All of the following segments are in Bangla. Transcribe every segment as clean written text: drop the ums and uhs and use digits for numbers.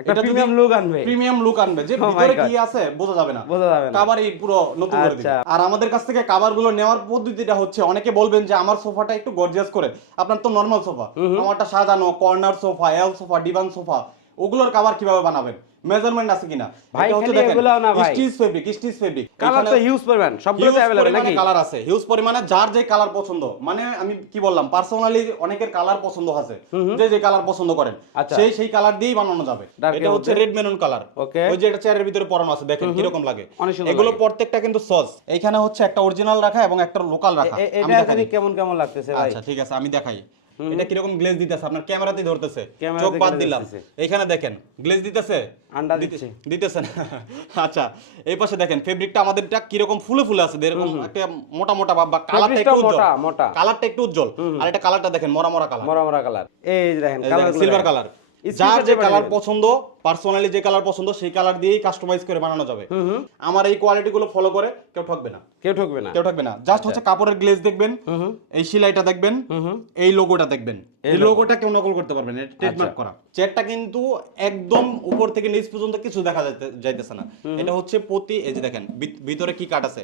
একটা প্রিমিয়াম লুক আনবে, প্রিমিয়াম লুক আনবে, যে ভিতরে কি আছে বোঝা যাবে না, কভারই পুরো নতুন করে দিবে। আর আমাদের কাছ থেকে কভারগুলো নেওয়ার পদ্ধতিটা হচ্ছে, অনেকে বলবেন যে আমার সোফাটা একটু গর্জিয়াস করে, আপনার তো নরমাল সোফা, আমারটা সাজানো কর্নার সোফা, এল সোফা, ডিভান সোফা, ওগুলোর কভার কিভাবে বানাবেন, মেজারমেন্ট আছে কিনা, ভাই খালি এগুলাও না ভাই, স্টিচ ফেব্রিক কালার তো হিউজ পরিমাণ, সবগুলোতে अवेलेबल নাকি? কালার আছে হিউজ পরিমাণে, যার যে কালার পছন্দ, মানে আমি কি বললাম, পার্সোনালি অনেকের কালার পছন্দ আছে, যে কালার পছন্দ করেন সেই কালার দিয়েই বানানো যাবে। এটা হচ্ছে রেড মেরুন কালার, ওই যে এটা চেয়ারের ভিতরে পরানো আছে, দেখেন কি রকম লাগে, এগুলো প্রত্যেকটা কিন্তু সস। এইখানে হচ্ছে একটা অরিজিনাল রাখা এবং একটা লোকাল রাখা। আমি দেখাই কেমন কেমন লাগতেছে ভাই। আচ্ছা ঠিক আছে, আমি দেখাই এটা কিরকম গ্লেজ দিতেছে, আপনার ক্যামেরাতেই ধরতেছে, চোখ বাদ দিলাম, এখানে দেখেন গ্লেজ দিতেছে, আন্ডা দিতেছে না। আচ্ছা এই পাশে দেখেন ফেব্রিকটা আমাদেরটা কিরকম ফুলে ফুলে আছে, এরকম একটা মোটা মোটা ভাব, বা কালারটা একটু উজ্জ্বল, কালারটা একটু উজ্জ্বল, আর এটা কালারটা দেখেন মরা মরা কালার, এই দেখেন কালার, সিলভার কালার। যার যে কালার পছন্দ, পার্সোনালি যে কালার পছন্দ, সেই কালার দিয়েই কাস্টমাইজ করে বানানো যাবে। আমার এই কোয়ালিটি গুলো ফলো করে কেউ ঠকবে না, জাস্ট হচ্ছে কাপড়ের গ্লেজ দেখবেন, এই সেলাইটা দেখবেন, এই লোগোটা দেখবেন, এই লোগোটা কেউ নকল করতে পারবে না, এটা ট্রেডমার্ক করা। চেয়ারটা কিন্তু একদম উপর থেকে নিচ পর্যন্ত কিছু দেখা যাইতেছে না, এটা হচ্ছে প্রতি, এই যে দেখেন ভিতরে কি কাট আছে,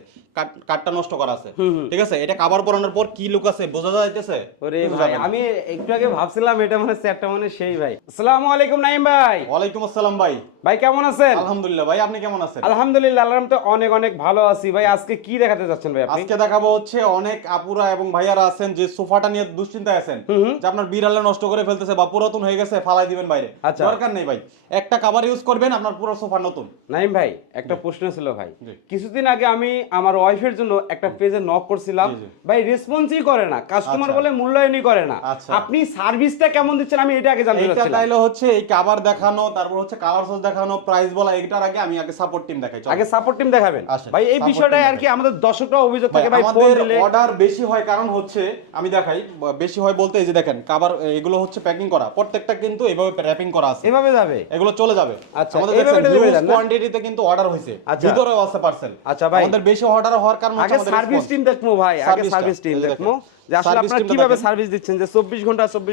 কাটটা নষ্ট করা আছে, ঠিক আছে, এটা কভার পরানোর পর কি লুক আছে বোঝা যাইতেছে। ওরে ভাই আমি একটু আগে ভাবছিলাম এটা মানে চেয়ারটা মানে সেই ভাই। আসসালামু আলাইকুম নাইম ভাই। ওয়ালাইকুম আসসালাম ভাই। ভাই কেমন আছেন? আলহামদুলিল্লাহ ভাই, আপনি কেমন আছেন? আলহামদুলিল্লাহ, আল্লাহর রহমতে অনেক অনেক ভালো আছি ভাই। আজকে কি দেখাতে যাচ্ছেন ভাই আপনি? আজকে দেখাবো হচ্ছে, অনেক আপুরা এবং ভাইয়ারা আছেন যে সোফাটা নিয়ে দুশ্চিন্তায় আছেন, যে আপনার বিড়ালে নষ্ট করে ফেলতেছে বা পুরাতন হয়ে গেছে, ফালাই দিবেন বাইরে, দরকার নেই ভাই, একটা কভার ইউজ করবেন, আপনার পুরো সোফা নতুন। নাইম ভাই একটা প্রশ্ন ছিল ভাই, কিছুদিন আগে আমি আমার ওয়াইফের জন্য একটা পেজে নক করছিলাম, ভাই রেসপন্সই করে না, কাস্টমার বলে মূল্যায়নই করে না, আপনি সার্ভিসটা কেমন দিচ্ছেন আমি এটা আগে জানতে চাচ্ছিলাম। এটা তাইলে হচ্ছে এই কভার দেখানো, তারপর হচ্ছে কালার সোর্স দেখানো, প্রাইস বলা, এটার আগে আমি আগে সাপোর্ট টিম দেখাই। আগে সাপোর্ট টিম দেখাবেন ভাই, এই বিষয়টাই আর কি আমাদের দর্শকরা অভিযোগ থাকে ভাই, ফোন দিলে অর্ডার বেশি হয়, কারণ হচ্ছে আমি দেখাই বেশি হয় বলতে, এই যে দেখেন কভার এগুলো হচ্ছে প্যাকিং করা, প্রত্যেকটা কিন্তু এভাবে র‍্যাপিং করা আছে, এভাবে যাবে, এগুলো চলে যাবে। আচ্ছা আমাদের দেখেন কোয়ান্টিটিতে কিন্তু অর্ডার হইছে, ভিতরেও আছে পার্সেল। আচ্ছা ভাই আমাদের বেশি অর্ডার হওয়ার কারণে আগে সার্ভিস টিম দেখমু ভাই, আগে সার্ভিস টিম দেখমু যে আসলে আপনারা কিভাবে সার্ভিস দিচ্ছেন, যে 24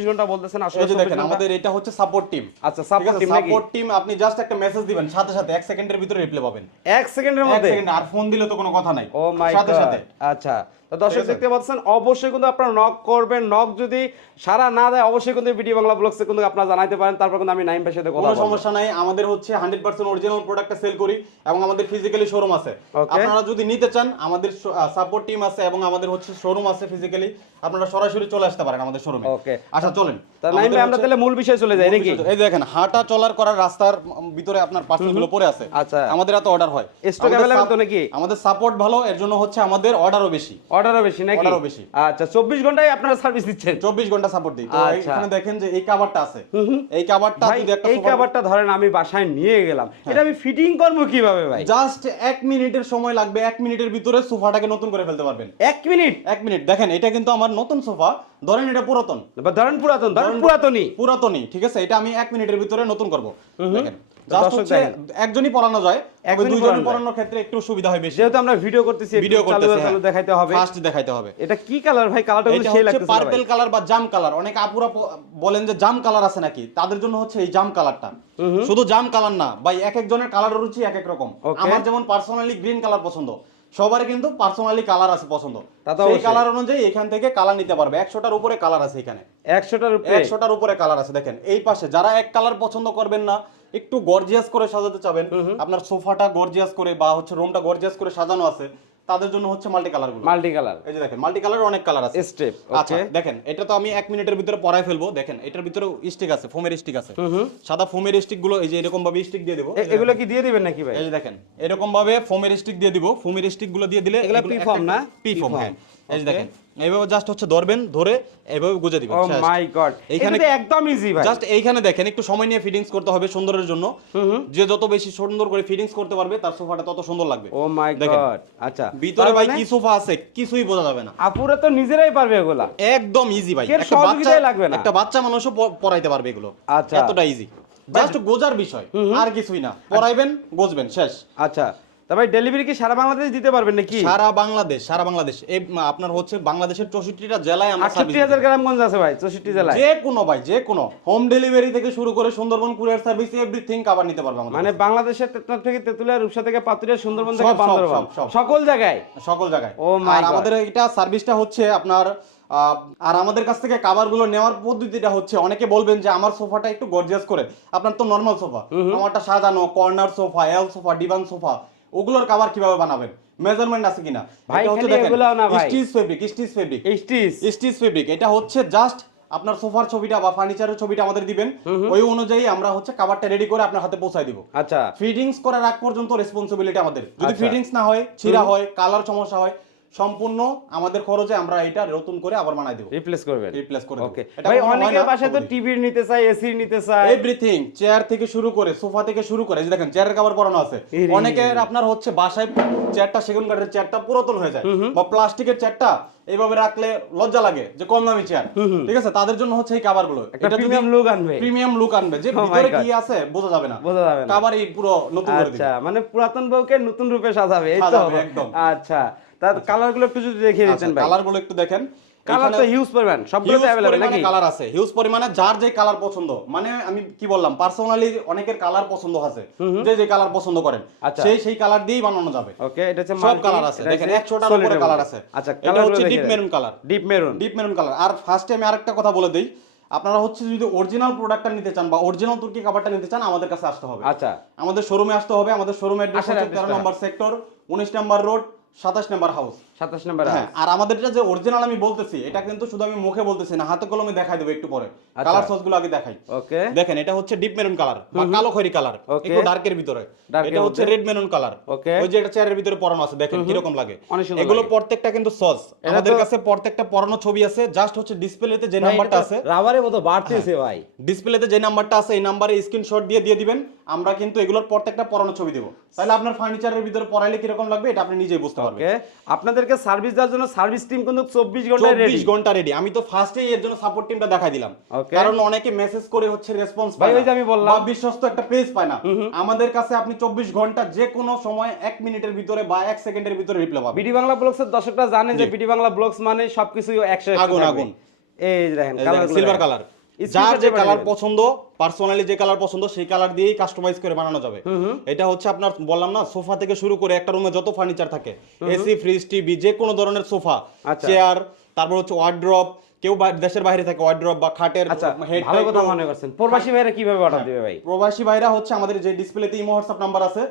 ঘন্টা বলতেছেন, আসলে দেখেন আমাদের এটা হচ্ছে সাপোর্ট টিম। আচ্ছা সাপোর্ট টিম, সাপোর্ট টিম, আপনি জাস্ট একটা মেসেজ দিবেন, সাথে সাথে 1 সেকেন্ডের ভিতরে রিপ্লাই পাবেন, 1 সেকেন্ডের মধ্যে, 1 সেকেন্ড, আর ফোন দিলে তো কোনো কথা নাই, ও মাই সাথে গড। সাথে। আচ্ছা তো দর্শক দেখতে পাচ্ছেন, অবশ্যই কিন্তু আপনারা নক করবেন, নক যদি সারা না দেয় অবশ্যই কিন্তু ভিডিও বাংলা ব্লগসে কিন্তু আপনারা জানাইতে পারেন, তারপর কিন্তু আমি নাইম ভাইয়ের সাথে কথা বলবো, কোনো সমস্যা নাই। আমাদের হচ্ছে 100% অরিজিনাল প্রোডাক্টটা সেল করি এবং আমাদের ফিজিক্যালি শোরুম আছে, আপনারা যদি নিতে চান আমাদের সাপোর্ট টিম আছে এবং আমাদের হচ্ছে শোরুম আছে ফিজিক্যালি, আপনারা সরাসরি চলে আসতে পারেন আমাদের শোরুমে। ওকে আচ্ছা চলেন তাহলে নাইম ভাই আমরা তাহলে মূল বিষয়ে চলে যাই নাকি? এই দেখেন হাঁটা চলার করার রাস্তার ভিতরে আপনার পার্সেলগুলো পড়ে আছে। আচ্ছা আমাদের এত অর্ডার হয়, স্টক अवेलेबल তো নাকি? আমাদের সাপোর্ট ভালো, এর জন্য হচ্ছে আমাদের অর্ডারও বেশি নাকি? অর্ডারও বেশি। আচ্ছা 24 ঘন্টায় আপনারা সার্ভিস দিচ্ছেন? 24 ঘন্টা সাপোর্ট দিই। তো এখানে দেখেন যে এই কভারটা আছে, এই কভারটা যদি একটা এই কভারটা ধরেন আমি বাসায় নিয়ে গেলাম, এটা আমি ফিটিং করব কিভাবে ভাই? জাস্ট 1 মিনিটের সময় লাগবে, 1 মিনিটের ভিতরে সোফাটাকে নতুন করে ফেলতে পারবেন। 1 মিনিট? 1 মিনিট। দেখেন এটা কিন্তু আমার নতুন সোফা, ধরেন এটা পুরাতন, ধরেন পুরাতনই, ঠিক আছে, এটা আমি 1 মিনিটের ভিতরে নতুন করব। দেখেন জাস্ট হচ্ছে একজনই পরানো যায়, দুইজনের পরানোর ক্ষেত্রে একটু সুবিধা হয় বেশি, যেহেতু আমরা ভিডিও করতেছি, চালু দেখাইতে হবে, ফাস্ট দেখাইতে হবে। এটা কি কালার ভাই? কালারটা কিন্তু সেই লাগতেছে, পার্পল কালার বা জাম কালার। অনেক আপুরা বলেন যে জাম কালার আছে নাকি, তাদের জন্য হচ্ছে এই জাম কালারটা। শুধু জাম কালার না ভাই, এক একজনের কালার রুচি এক এক রকম। আমার যেমন পার্সোনালি গ্রিন কালার পছন্দ, সবার কিন্তু পার্সোনালি কালার আছে পছন্দ, সেই কালার অনুযায়ী এখান থেকে কালার নিতে পারবে। 100টার উপরে কালার আছে এখানে, 100টার উপরে কালার আছে। দেখেন এই পাশে যারা এক কালার পছন্দ করবেন না, একটু গর্জিয়াস করে সাজাতে চাবেন, আপনার সোফাটা গর্জিয়াস করে বা হচ্ছে রুমটা গর্জিয়াস করে সাজানো আছে, তাদের জন্য হচ্ছে মাল্টি কালার গুলো। এই যে দেখেন মাল্টি কালার অনেক কালার আছে, স্টেপ। আচ্ছা দেখেন এটা তো আমি 1 মিনিটের ভিতরে পরায় ফেলবো। দেখেন এটার ভিতরে স্টিক আছে, ফোমের স্টিক আছে, সাদা ফোমের স্টিক গুলো এই যে এরকম ভাবে স্টিক দিয়ে দেব। এগুলো কি দিয়ে দিবেন নাকি ভাই? এই যে দেখেন এরকম ভাবে ফোমের স্টিক দিয়ে দিব, ফোমের স্টিক গুলো দিয়ে দিলে এগুলো পি ফর্ম না? পি ফর্ম, হ্যাঁ। এই যে দেখেন এইভাবে জাস্ট হচ্ছে ধরবেন, ধরে এইভাবে গুজে দিবেন। ও মাই গড, এখানে একদম ইজি ভাই। জাস্ট এইখানে দেখেন একটু সময় নিয়ে ফিটিংস করতে হবে সুন্দরের জন্য, যে যত বেশি সুন্দর করে ফিটিংস করতে পারবে তার সোফাটা তত সুন্দর লাগবে। ও মাই গড। আচ্ছা ভিতরে ভাই কি সোফা আছে কিছুই বোঝা যাবে না, আপুরা তো নিজেরাই পারবে এগুলা, একদম ইজি ভাই, একটা বাচ্চা মানুষও পরাইতে পারবে এগুলো। আচ্ছা এতটা ইজি, জাস্ট গোজার বিষয় আর কিছুই না, পরাইবেন গজবেন শেষ। আচ্ছা তবে ডেলিভারি কি সারা বাংলাদেশ দিতে পারবেন নাকি? সারা বাংলাদেশ এই আপনার হচ্ছে বাংলাদেশের 64টা জেলায় আমরা সার্ভিস 68000 গ্রামগঞ্জ আছে ভাই 64 জেলায়। যে কোনো হোম ডেলিভারি থেকে শুরু করে Sundarban courier service everything cover নিতে পারবে আমাদের মানে বাংলাদেশের তেতনাট থেকে তেতুলিয়া, রূপসা থেকে পাতুরিয়া, সুন্দরবন থেকে সব, সব, বান্দরবান, সব। সকল জায়গায়। Oh আর আমাদের এটা সার্ভিসটা হচ্ছে আপনার আর আমাদের কাছ থেকে কাভারগুলো নেওয়ার পদ্ধতিটা হচ্ছে, অনেকে বলবেন যে আমার সোফাটা একটু গর্জিয়াস করে, আপনার তো নরমাল সোফা, আমারটা সাজানো কর্নার সোফা, এল সোফা, ডিভান সোফা, ওগুলোর কাভার কিভাবে বানাবেন, মেজারমেন্ট আছে কিনা, ভাই এটা হচ্ছে খালি দেখেন এগুলাও না ভাই, স্টিচ ফেব্রিক, এটা হচ্ছে জাস্ট আপনার সোফার ছবিটা বা ফার্নিচারের ছবিটা আমাদের দিবেন, ওই অনুযায়ী আমরা হচ্ছে কাভারটা রেডি করে আপনার হাতে পৌঁছায় দিব। আচ্ছা, ফিটিংস করার আগ পর্যন্ত রেসপন্সিবিলিটি আমাদের, যদি ফিটিংস না হয়, ছিঁড়া হয়, কালার সমস্যা হয়, সম্পূর্ণ আমাদের খরচে আমরা এটা নতুন করে আবার বানাই দেব, রিপ্লেস করে দেব। ওকে ভাই, অনেকের বাসায় তো টিভি নিতে চায়, এসি নিতে চায়, এভরিথিং, চেয়ার থেকে শুরু করে সোফা থেকে শুরু করে, এই যে দেখেন চেয়ারের কভার পরানো আছে। অনেকের আপনার হচ্ছে বাসায় চেয়ারটা সেগুন কাঠের চেয়ারটা পুরাতন হয়ে যায়, বা প্লাস্টিকের চেয়ারটা এইভাবে রাখলে লজ্জা লাগে যে কম দামি চেয়ার, ঠিক আছে, তাদের জন্য হচ্ছে এই কভারগুলো, এটা প্রিমিয়াম লুক আনবে, যে ভিতরে কি আছে বোঝা যাবে না, কভার এই পুরো নতুন করে দিবে। আচ্ছা, মানে পুরাতন বউকে নতুন রূপে সাজাবে, এই তো একদম। আচ্ছা, তার কালারগুলো একটু যদি দেখিয়ে দিতেন ভাই। কালারগুলো একটু দেখেন, কালার তো হিউজ পরিমাণ, সবগুলোতে अवेलेबल নাকি? কালার আছে হিউজ পরিমাণে, যার যে কালার পছন্দ, মানে আমি কি বললাম, পার্সোনালি অনেকের কালার পছন্দ আছে, যে কালার পছন্দ করেন সেই কালার দিয়েই বানানো যাবে। ওকে, এটা হচ্ছে সব কালার আছে, দেখেন 100টার উপরে কালার আছে। আচ্ছা, এটা হচ্ছে deep maroon colour, deep maroon colour. আর ফার্স্টে আমি আরেকটা কথা বলে দেই, আপনারা হচ্ছে যদি অরিজিনাল প্রোডাক্টটা নিতে চান বা অরিজিনাল তুর্কি কাভারটা নিতে চান, আমাদের কাছে আসতে হবে। আচ্ছা, আমাদের শোরুমে আসতে হবে। আমাদের শোরুমের অ্যাড্রেস হচ্ছে 13 নম্বর সেক্টর, 19 নম্বর রোড, 27 নম্বর হাউস। 27 নম্বর। হ্যাঁ, আর আমাদের এটা যে অরিজিনাল আমি বলতেছি, এটা কিন্তু শুধু আমি মুখে বলতেছি না, হাতে কলমে দেখাই দেব একটু পরে। কালার সসগুলো আগে দেখাই। ওকে, দেখেন, এটা হচ্ছে ডিপ মেরুন কালার বা কালো খয়েরি কালার, একটু ডার্কের ভিতরে। এটা হচ্ছে রেড মেরুন কালার। ওই যে এটা চেয়ারের ভিতরে পরানো আছে, দেখেন কি রকম লাগে। এগুলো প্রত্যেকটা কিন্তু সস, আমাদের কাছে প্রত্যেকটা পরানো ছবি আছে। জাস্ট হচ্ছে ডিসপ্লেতে যে নাম্বারটা আছে, রাবারের মতো বাড়তেছে ভাই, ডিসপ্লেতে যে নাম্বারটা আছে এই নাম্বারে স্ক্রিনশট দিয়ে দিবেন, আমরা কিন্তু এগুলোর প্রত্যেকটা পরানো ছবি দেব। তাহলে আপনার ফার্নিচারের ভিতরে পরাইলে কি রকম লাগবে এটা আপনি নিজেই বুঝতে পারবেন। ওকে, আপনাদেরকে সার্ভিস দেওয়ার জন্য সার্ভিস টিম কিন্তু 24 ঘন্টা রেডি। আমি তো ফার্স্টেই এর জন্য সাপোর্ট টিমটা দেখাই দিলাম, কারণ অনেকে মেসেজ করে হচ্ছে রেসপন্স পায় না, ওই যে আমি বললাম বিশ্বস্ত একটা পেজ পায় না। আমাদের কাছে আপনি 24 ঘন্টা যে কোনো সময় 1 মিনিটের ভিতরে বা 1 সেকেন্ডের ভিতরে রিপ্লাই পাবেন। বিডি বাংলা ব্লগসের দর্শকরা জানেন যে বিডি বাংলা ব্লগস মানে সবকিছু 100 আগুন। এই দেখেন কালারগুলো, সিলভার কালার, যার যে কালার পছন্দ, পার্সোনালি যে কালার পছন্দ সেই কালার দিয়েই কাস্টমাইজ করে বানানো যাবে। এটা হচ্ছে আপনার বললাম না, সোফা থেকে শুরু করে একটা রুমে যত ফার্নিচার থাকে, এসি, ফ্রিজ, টিভি, যে কোনো ধরনের সোফা, চেয়ার, তারপর হচ্ছে ওয়ার্ড্রপ, কেউ দেশের বাইরে থাকে ওয়ার্ড্রপ বা খাটের হেড। ভালো কথা মনে করছেন। প্রবাসী ভাইরা কিভাবে অর্ডার দিবে ভাই? প্রবাসী ভাইরা হচ্ছে আমাদের যে ডিসপ্লেতে ইমো হোয়াটসঅ্যাপ নাম্বার আছে,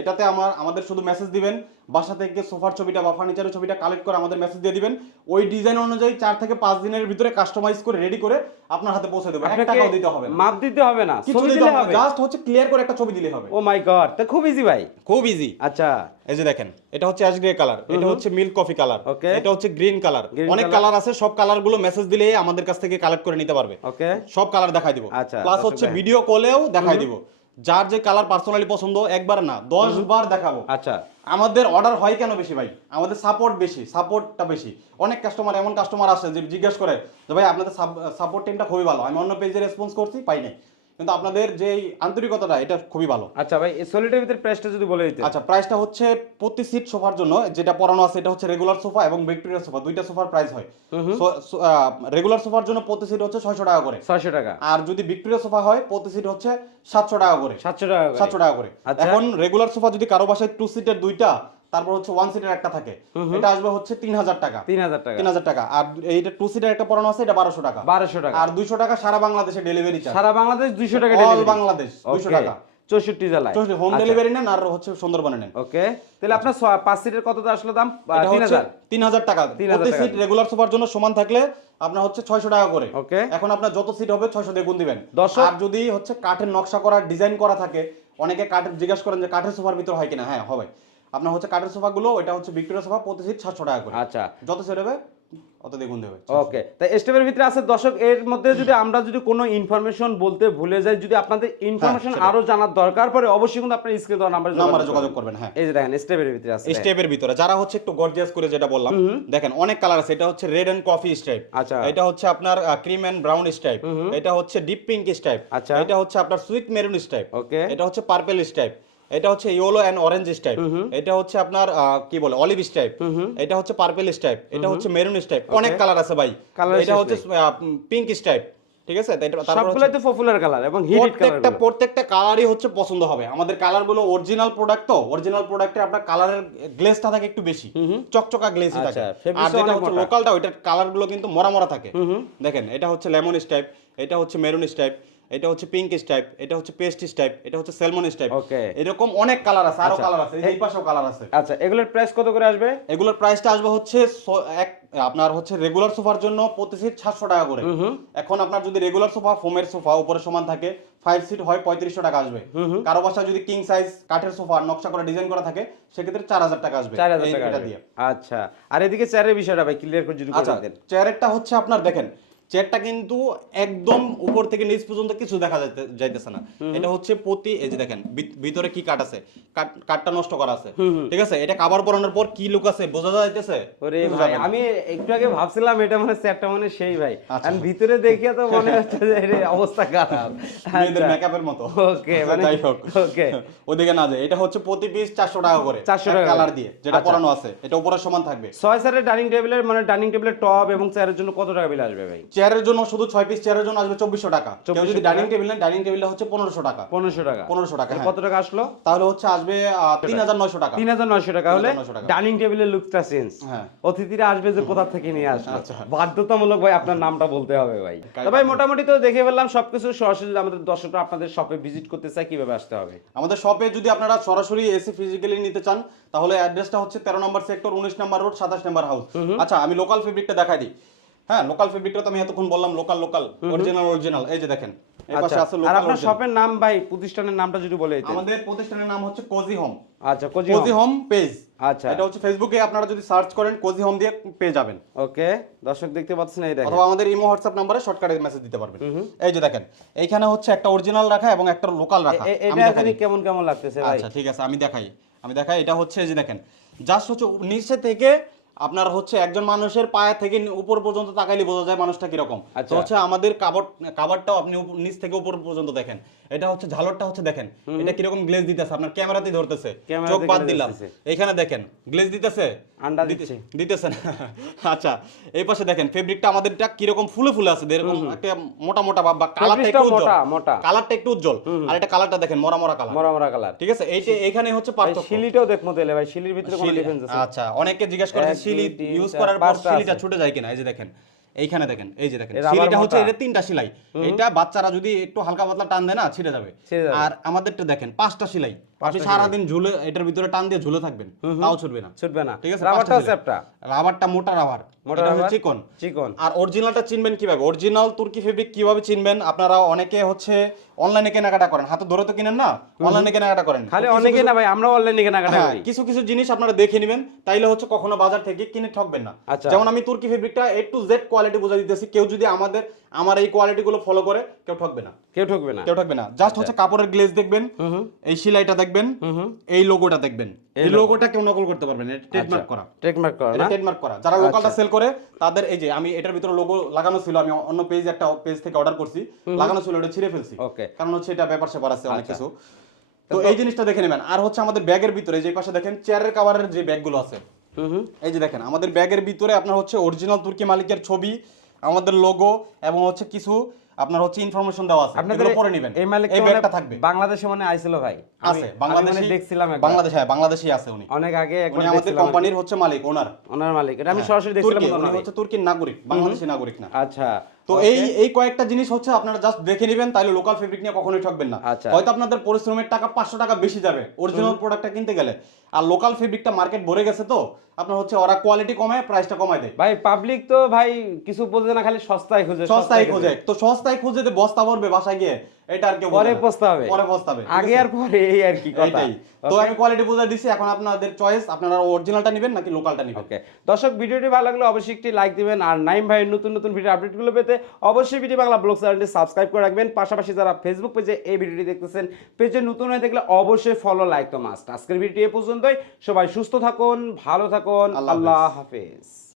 এটাতে আমাদের শুধু মেসেজ দিবেন, বাসা থেকে সোফার ছবিটা বা ফার্নিচারের ছবিটা কালেক্ট করে আমাদের মেসেজ দিয়ে দিবেন। ওই ডিজাইন অনুযায়ী 4 থেকে 5 দিনের ভিতরে কাস্টমাইজ করে রেডি করে আপনার হাতে পৌঁছে দেব। 1 টাকাও দিতে হবে না, মাপ দিতে হবে না, ছবি দিলে হবে, জাস্ট হচ্ছে ক্লিয়ার করে একটা ছবি দিলে হবে। ও মাই গড, তা খুব ইজি ভাই, খুব ইজি। আচ্ছা, এই যে দেখেন, এটা হচ্ছে অ্যাশ গ্রে কালার, এটা হচ্ছে মিল্ক কফি কালার, এটা হচ্ছে গ্রিন কালার, অনেক কালার আছে। সব কালারগুলো মেসেজ দিলে আমাদের কাছ থেকে কালেক্ট করে নিতে পারবে। ওকে, সব কালার দেখাই দিব, প্লাস হচ্ছে ভিডিও কলেও দেখাই দিব। যার যে কালার পার্সোনালি পছন্দ, একবার না 10 বার দেখাবো। আচ্ছা, আমাদের অর্ডার হয় কেন বেশি ভাই? আমাদের সাপোর্টটা বেশি। অনেক কাস্টমার, এমন কাস্টমার আসে যে জিজ্ঞাসা করে যে ভাই আপনাদের সাপোর্ট টিমটা খুবই ভালো, আমি অন্য পেজে রেসপন্স করছি, পাই নাই, কিন্তু আপনাদের যে আন্তরিকতাটা এটা খুবই ভালো। আচ্ছা ভাই, এই সলিডের ভিতরে প্রাইসটা যদি বলে দিতে। আচ্ছা, প্রাইসটা হচ্ছে প্রতি সিট সোফার জন্য যেটা পরানো আছে, এটা হচ্ছে রেগুলার সোফা এবং ভিক্টোরিয়া সোফা, দুইটা সোফার প্রাইস হয়। রেগুলার সোফার জন্য প্রতি সিট হচ্ছে 600 টাকা করে, 600 টাকা। আর যদি ভিক্টোরিয়া সোফা হয় প্রতি সিট হচ্ছে 700 টাকা করে, 700 টাকা করে। এখন রেগুলার সোফা যদি কারো বাসায় 2 সিটের দুইটা, তারপর হচ্ছে 1 সিটের একটা থাকে, এটা আসবে হচ্ছে 3000 টাকা। 3000 টাকা। আর এইটা 2 সিটের একটা পরানো আছে, এটা 1200 টাকা। আর 200 টাকা সারা বাংলাদেশে ডেলিভারি চার্জ। সারা বাংলাদেশ 200 টাকা ডেলিভারি, অল বাংলাদেশ 200 টাকা, 64 জেলায়। হোম ডেলিভারি নেন আর হচ্ছে সুন্দরবনে নেন। ওকে, তাহলে আপনার 5 সিটের কতটা আসলে দাম? 3000 টাকা। প্রতি সিট রেগুলার সোফার জন্য সমান থাকলে আপনার হচ্ছে 600 টাকা করে। ওকে, এখন আপনার যত সিট হবে 600 দিয়ে গুণ দিবেন। আর যদি হচ্ছে কাঠের নকশা করা, ডিজাইন করা থাকে, অনেকে কাঠের জিজ্ঞাসা করেন যে কাঠের সোফার ভিতর হয় কিনা, হ্যাঁ হবে। আপনার হচ্ছে কাঠের সোফাগুলো, এটা হচ্ছে ভিক্টোরিয়া সোফা, প্রতি সিট 700 টাকা করে। আচ্ছা, যত সিট হবে অত দিয়ে গুণ দেবে। ওকে, তাই স্টেপের ভিতরে আছে দর্শক। এর মধ্যে যদি আমরা কোনো ইনফরমেশন বলতে ভুলে যাই, যদি আপনাদের ইনফরমেশন আরো জানার দরকার পড়ে, অবশ্যই কিন্তু আপনার স্ক্রিনে দেওয়া নাম্বারে যোগাযোগ করবেন। হ্যাঁ, এই যে দেখেন স্টেপের ভিতরে আছে। স্টেপের ভিতরে যারা হচ্ছে একটু গর্জিয়াস করে, যেটা বললাম, দেখেন অনেক কালার আছে। এটা হচ্ছে রেড এন্ড কফি স্টাইপ, আচ্ছা, এটা হচ্ছে আপনার ক্রিম এন্ড ব্রাউন স্টাইপ, এটা হচ্ছে ডিপ পিঙ্ক স্টাইপ, আচ্ছা, এটা হচ্ছে আপনার সুইট মেরুন স্টাইপ, ওকে, এটা হচ্ছে পার্পল স্টাইপ, এটা হচ্ছে ইয়েলো এন্ড অরেঞ্জ স্টাইপ, এটা হচ্ছে আপনার কি বলে অলিভ স্টাইপ, এটা হচ্ছে পার্পল স্টাইপ, এটা হচ্ছে মেরুন স্টাইপ, অনেক কালার আছে ভাই। এটা হচ্ছে পিঙ্ক স্টাইপ, ঠিক আছে। সবগুলাই তো পপুলার কালার এবং হিট কালার, প্রত্যেকটা কালারই হচ্ছে পছন্দ হবে। আমাদের কালারগুলো অরিজিনাল প্রোডাক্ট, তো অরিজিনাল প্রোডাক্টে আপনার কালারের গ্লেজটা থাকে একটু বেশি, চকচকা গ্লেজই থাকে। আর যেটা হচ্ছে লোকালটা ওইটার কালারগুলো কিন্তু মরা মরা থাকে। দেখেন এটা হচ্ছে লেমন স্টাইপ, এটা হচ্ছে মেরুন স্টাইপ, এটা হচ্ছে পিঙ্ক স্টাইপ, এটা হচ্ছে পেস্ট স্টাইপ, এটা হচ্ছে সেলমন স্টাইপ। ওকে, এরকম অনেক কালার আছে, আরো কালার আছে, এই পাশেও কালার আছে। আচ্ছা, এগুলোর প্রাইস কত করে আসবে? এগুলোর প্রাইসটা আসবে হচ্ছে আপনার হচ্ছে রেগুলার সোফার জন্য প্রতি সিট 700 টাকা করে। এখন আপনার যদি রেগুলার সোফা ফোমের সোফা উপরে সমান থাকে 5 সিট হয় 3500 টাকা আসবে। কারো বাসায় যদি কিং সাইজ কাঠের সোফা নকশা করে ডিজাইন করা থাকে সেক্ষেত্রে 4000 টাকা আসবে 4000 টাকা দিয়ে। আচ্ছা, আর এদিকে চেয়ারের বিষয়টা ভাই ক্লিয়ার করে যদি করে দেন। চেয়ারেরটা হচ্ছে আপনার দেখেন চেয়ারটা কিন্তু একদম উপর থেকে নিচ পর্যন্ত কিছু দেখা যাইতেছে না। এটা হচ্ছে প্রতি এই যে দেখেন ভিতরে কি কাট আছে, কাটটা নষ্ট করা আছে, ঠিক আছে। এটা কভার পরানোর পর কি লুক আছে বোঝা যাইতেছে? ওরে ভাই, আমি একটু আগে ভাবছিলাম এটা মানে চেয়ারটা মানে সেই ভাই, আমি ভিতরে দেখিয়া তো মনে হচ্ছে যে এর অবস্থা খারাপ, মেয়েদের মেকআপের মতো। ওকে, মানে যাই হোক, ওকে, ওদিকে না যায়। এটা হচ্ছে প্রতি পিস 400 টাকা করে, 400 টাকা কালার দিয়ে যেটা পরানো আছে, এটা উপরে সমান থাকবে। 6 সেটের ডাইনিং টেবিলের মানে ডাইনিং টেবিলের টপ এবং চেয়ারের জন্য কত টাকা বিল আসবে ভাই? চেয়ারের জন্য শুধু 6 পিস চেয়ারের জন্য আসবে 2400 টাকা। কেউ যদি ডাইনিং টেবিল নেন, ডাইনিং টেবিলটা হচ্ছে 1500 টাকা। 1500 টাকা, 1500 টাকা। কত টাকা আসলো? তাহলে হচ্ছে আসবে 3900 টাকা। 3900 টাকা হলে ডাইনিং টেবিলের লুকটা চেঞ্জ। অতিথিরা আসবে যে কোথা থেকে নিয়ে আসবে, বাধ্যতামূলক ভাই আপনার নামটা বলতে হবে ভাই। তো ভাই মোটামুটি তো দেখে ফেললাম সবকিছু। সরাসরি আমাদের দর্শকরা আপনাদের শপে ভিজিট করতে চায়, কিভাবে আসতে হবে? আমাদের শপে যদি আপনারা সরাসরি এসে ফিজিক্যালি নিতে চান তাহলে অ্যাড্রেসটা হচ্ছে 13 নম্বর সেক্টর, 19 নম্বর রোড, 27 নম্বর হাউস। আচ্ছা, আমি লোকাল ফেব্রিকটা দেখাই দিই। হ্যাঁ, লোকাল ফেব্রিকটা তো আমি এতক্ষণ বললাম লোকাল অরিজিনাল। এই যে দেখেন এই পাশে আছে লোকাল। আর আপনার শপের নাম ভাই, প্রতিষ্ঠানের নামটা যদি বলে দিতেন। আমাদের প্রতিষ্ঠানের নাম হচ্ছে কোজি হোম। আচ্ছা, কোজি হোম পেজ। আচ্ছা, এটা হচ্ছে ফেসবুকে আপনারা যদি সার্চ করেন কোজি হোম দিয়ে পেয়ে যাবেন। ওকে, দর্শক দেখতে পাচ্ছেন এই দেখেন, অথবা আমাদের ইমো হোয়াটসঅ্যাপ নম্বরে শর্টকাটে মেসেজ দিতে পারবেন। এই যে দেখেন এইখানে হচ্ছে একটা অরিজিনাল রাখা এবং একটা লোকাল রাখা। এটা জানি কেমন কেমন লাগতেছে ভাই। আচ্ছা ঠিক আছে, আমি দেখাই। এটা হচ্ছে এই যে দেখেন জাস্ট হচ্ছে নিচে থেকে আপনার হচ্ছে একজন মানুষের পায়ে থেকে উপর পর্যন্ত তাকাইলে বোঝা যায় মানুষটা কিরকম। তো হচ্ছে আমাদের কাভারটাও আপনি নিচ থেকে উপর পর্যন্ত দেখেন। এটা হচ্ছে ঝালরটা হচ্ছে দেখেন এটা কিরকম গ্লেজ দিতেছে, আপনার ক্যামেরাতেই ধরতেছে, চোখ বাদ দিলাম। এখানে দেখেন গ্লেজ দিতেছে, আন্ডা দিতেছে না। আচ্ছা, এই পাশে দেখেন ফেব্রিকটা আমাদেরটা কিরকম ফুলে ফুলে আছে, এরকম একটা মোটা মোটা ভাব, বা কালারটা একটু উজ্জ্বল, কালারটা একটু উজ্জ্বল। আর এটা কালারটা দেখেন মরা মরা কালার, ঠিক আছে। এইটা এখানে হচ্ছে পার্থক্য। শিলিটাও দেখমু তাহলে ভাই, শিলির ভিতরে কোনো ডিফারেন্স আছে? আচ্ছা, অনেকে জিজ্ঞাসা করে শিলি ইউজ করার পর শিলিটা ছুটে যায় কিনা। এই যে দেখেন এইখানে দেখেন, এই যে দেখেন শিলিটা হচ্ছে এটা 3টা সেলাই। এটা বাচ্চারা যদি একটু হালকা পাতলা টান দেয় না ছিড়ে যাবে। আর আমাদেরটা দেখেন 5টা সেলাই, আপনি সারা দিন ঝুলে এটার ভিতরে টান দিয়ে ঝুলে থাকবেন, তাও ছুটবে না, ঠিক আছে। রাবারটা মোটা রাবার, এটা হচ্ছে চিকন। আর অরিজিনালটা চিনবেন কিভাবে? অরিজিনাল তুর্কি ফেব্রিক কিভাবে চিনবেন? আপনারা অনেকে হচ্ছে অনলাইনে কেনাকাটা করেন, হাতে ধরে তো কিনেন না, অনলাইনে কেনাকাটা করেন। খালি অনেকে না ভাই, আমরা অনলাইনে কেনাকাটা করি। কিছু কিছু জিনিস আপনারা দেখে নেবেন, তাইলে হচ্ছে কখনো বাজার থেকে কিনে ঠকবেন না। যেমন আমি তুর্কি ফেব্রিকটা A to Z কোয়ালিটি বুঝাই দিতেছি, কেউ যদি আমার এই কোয়ালিটি গুলো ফলো করে কেউ ঠকবে না। জাস্ট হচ্ছে কাপড়ের গ্লেজ দেখবেন, এই সেলাইটা দেখবেন, এই লোগোটা দেখবেন। এই লোগোটা কেউ নকল করতে পারবেন, এটা ট্রেডমার্ক করা। যারা লোকালটা সেল করে তাদের, এই যে আমি এটার ভিতরে লোগো লাগানো ছিল, আমি অন্য একটা পেজ থেকে অর্ডার করছি, লাগানো ছিল, ওটা ছিঁড়ে ফেলছি, কারণ হচ্ছে এটা ব্যাপার স্যাপার আছে অনেক কিছু। তো এই জিনিসটা দেখে নেবেন। আর হচ্ছে আমাদের ব্যাগের ভিতরে যে পাশে দেখেন চেয়ারের কভারের যে ব্যাগগুলো আছে, এই যে দেখেন আমাদের ব্যাগের ভিতরে আপনার হচ্ছে অরিজিনাল তুর্কি মালিকের ছবি, আমাদের লোগো এবং হচ্ছে কিছু আপনার হচ্ছে ইনফরমেশন দেওয়া আছে, এগুলো পড়ে নেবেন। এই ব্যাগটা থাকবে। বাংলাদেশে মানে আইছিল ভাই, আছে বাংলাদেশে দেখছিলাম, বাংলাদেশে আছে উনি, অনেক আগে একবার উনি আমাদের কোম্পানির হচ্ছে মালিক, ওনার মালিক। এটা আমি সরাসরি দেখছিলাম, উনি হচ্ছে তুর্কির নাগরিক, বাংলাদেশি নাগরিক না। আচ্ছা, তো এই কয়েকটা জিনিস হচ্ছে আপনারা জাস্ট দেখে নেবেন, তাইলে লোকাল ফেব্রিক নিয়ে কখনোই ঠকবেন না। হয়তো আপনাদের পরিশ্রমের টাকা 500 টাকা বেশি যাবে অরিজিনাল প্রোডাক্টটা কিনতে গেলে, আর লোকাল ফেব্রিকটা মার্কেট ভরে গেছে, তো আপনার হচ্ছে ওরা কোয়ালিটি কমায় প্রাইসটা কমায় দেয়। ভাই পাবলিক তো ভাই কিছু বোঝে না, খালি সস্তায় খোঁজে। তো সস্তায় খুঁজে যে বস্তা ভরবে বাসায় গিয়ে, এটা আর কেউ পরে পস্তাবে, আগে আর পরে, এই আর কি কথা। তো আমি কোয়ালিটি বুঝাই দিছি, এখন আপনাদের চয়েস, আপনারা অরিজিনালটা নেবেন নাকি লোকালটা নেবেন। ওকে দর্শক, ভিডিওটি ভালো লাগলে অবশ্যই একটি লাইক দিবেন, আর নাইম ভাইয়ের নতুন নতুন ভিডিও আপডেটগুলো পেতে অবশ্যই বিডি বাংলা ব্লগ চ্যানেলটি সাবস্ক্রাইব করে রাখবেন। পাশাপাশি যারা ফেসবুক পেজে এই ভিডিওটি দেখতেছেন, পেজে নতুন হয়ে দেখলে অবশ্যই ফলো, লাইক তো মাস্ট। আজকের ভিডিও এই পর্যন্তই। সবাই সুস্থ থাকুন, ভালো থাকুন, আল্লাহ হাফেজ।